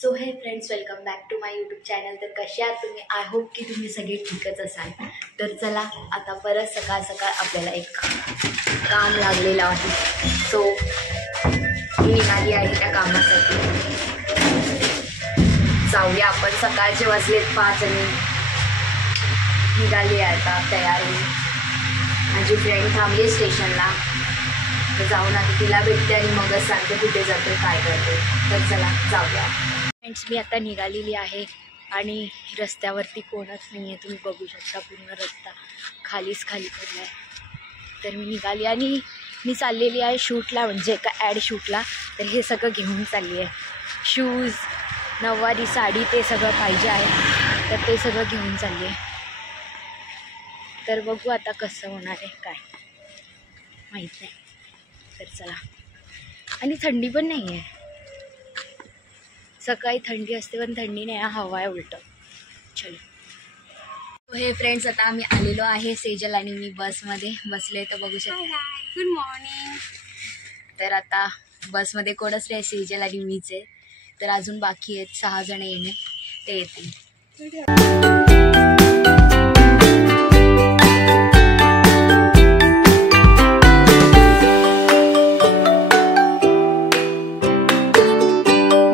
So hey friends, welcome back to my YouTube channel. तर कसे आहात तुम्ही? आय होप की तुम्ही सगळे ठीकच असाल. तर चला, आता परत सकाळ सकाळ आपल्याला एक काम लागलेलं आहे. सो मी निघाली आहे त्या कामासाठी. जाऊया आपण. सकाळचे वाजलेत 5 आणि निघाली आहे आता तयार होऊन. माझी फ्रेंड थांबली स्टेशनला, तर जाऊन आता तिला भेटते आणि मगच सांगते कुठे जाते, काय करते. तर चला जाऊया. फ्रेंड्स, मी आता निघालेली आहे आणि रस्त्यावरती कोणच नाही आहे. तुम्ही बघू शकता, पूर्ण रस्ता खालीच खाली पडला आहे. तर मी निघाली आणि मी चाललेली आहे शूटला, म्हणजे एका ॲड शूटला. तर हे सगळं घेऊन चालली आहे. शूज, नऊवारी साडी, ते सगळं पाहिजे आहे. तर ते सगळं घेऊन चालली आहे. तर बघू आता कसं होणार आहे, काय माहीत नाही. तर चला. आणि थंडी पण नाही आहे. सकाळी थंडी असते पण थंडी नाही, हवा आहे उलट. चलो. हे फ्रेंड्स, आता आम्ही आलेलो आहे. सेजल आणि मी बसमध्ये बसले, तर बघू शकता. Good morning. तर आता बसमध्ये कोणच नाही, सेजल आणि मीच आहे. तर अजून बाकी आहेत 6 जण येणे, ते येतील.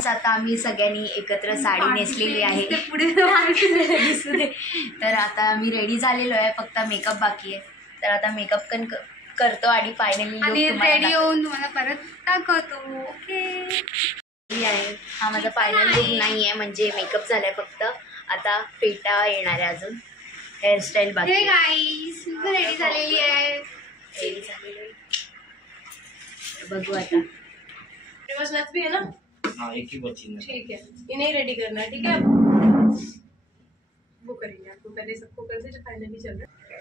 आता आम्ही सगळ्यांनी एकत्र साडी नेसलेली आहे. तर आता मी रेडी झालेलो आहे, फक्त मेकअप बाकी आहे. तर आता मेकअप पण करतो आणि फायनली रेडी होऊन तुम्हाला परत दाखवतो. ओके. हा माझा फायनल लुक नाही आहे, म्हणजे मेकअप झालाय फक्त. आता फेटा येणार आहे, अजून हेअरस्टाईल बाकी. हे गाईस, मी रेडी झालेली आहे. रेडी झालेली आहे. बघू आता. भी है ना? हाँ, एक ही बची है। ठीक है, इन्हें रेडी करना है. ठीक है, वो करेंगे. आपको पहले सबको कर से जो फाइनली चल रहा है.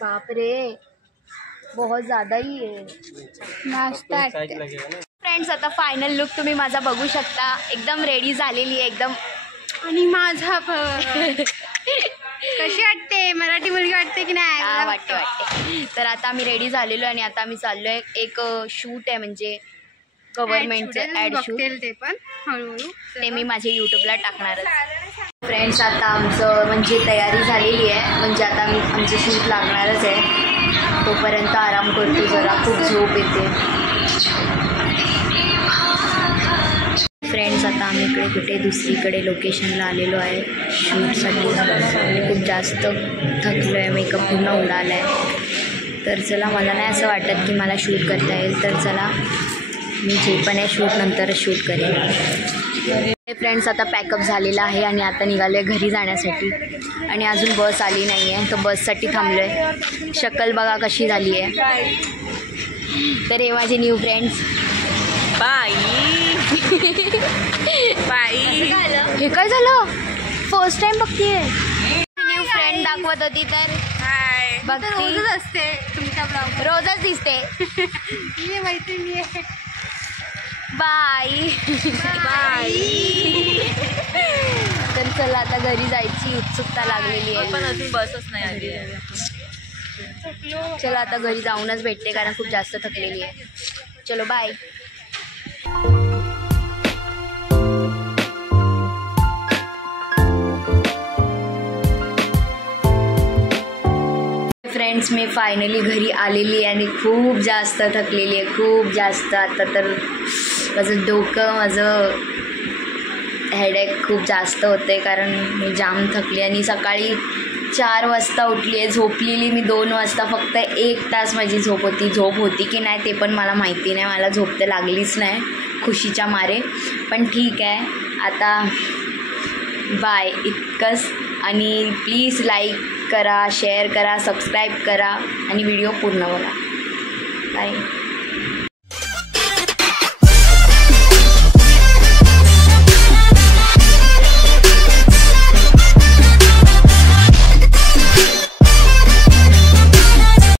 बाप रे, बहुत ज़्यादा ही है. नाश्ता. फ्रेंड्स, आता फायनल लुक तुम्ही माझा बघू शकता. एकदम रेडी झालेली आहे एकदम. आणि माझा कशी वाटते? मराठी मुलगी वाटते की नाही? हा, वाटते. तर आता आम्ही रेडी झालेलो आणि आता आम्ही चाललोय. एक शूट आहे, म्हणजे गव्हर्नमेंटचं ॲड शूट. ते पण हळूहळू ते मी माझ्या यूट्यूबला टाकणारच. फ्रेंड्स, आता आमचं म्हणजे तयारी झालेली आहे, म्हणजे आता आमचं शूट लागणारच आहे. तोपर्यंत आराम करतो जरा, खूप झोप येते. फ्रेंड्स, आता आम्ही इकडे कुठे दुसरीकडे लोकेशनला आलेलो आहे शूटसाठी. आणि खूप जास्त थकलो आहे, मेकअप पूर्ण उडाला आहे. तर चला, मला नाही असं वाटत की मला शूट करता येईल. तर चला, मी जे पण आहे शूट नंतरच शूट करेन. फ्रेंड्स, आता पॅकअप झालेला आहे आणि आता निघालो आहे घरी जाण्यासाठी. आणि अजून बस आली नाही आहे, तर बससाठी थांबलो आहे. शक्कल बघा कशी झाली आहे. तर हे माझे न्यू फ्रेंड्स. बाई बाई. हे काय झालं? फर्स्ट टाइम बघतीये. न्यू फ्रेंड दाखवत होती, तर रोजच असते तुमच्या ब्लॉग. रोजच दिसते. ये मैत्रिणी आहे. Bye bye. तर चला, आता घरी जायची उत्सुकता लागलेली आहे, पण अजून बसच नाही आली. चला, आता घरी जाऊनच भेटते, कारण खूप जास्त थकलेली आहे. चलो, बाय. फ्रेंड्स, मी फायनली घरी आलेली आहे आणि खूप जास्त थकलेली आहे, खूप जास्त. आता तर माझं डोकं, माझं हेडेक खूप जास्त होते, कारण मी जाम थकली. आणि सकाळी 4 वाजता उठली आहे. झोपलेली मी 2 वाजता. फक्त 1 तास माझी झोप होती. झोप होती की नाही ते पण मला माहिती नाही. मला झोप तर लागलीच नाही खुशीच्या मारे. पण ठीक आहे, आता बाय, इतकंच. आणि प्लीज लाईक करा, शेअर करा, सबस्क्राईब करा आणि व्हिडिओ पूर्ण बघा. बाय.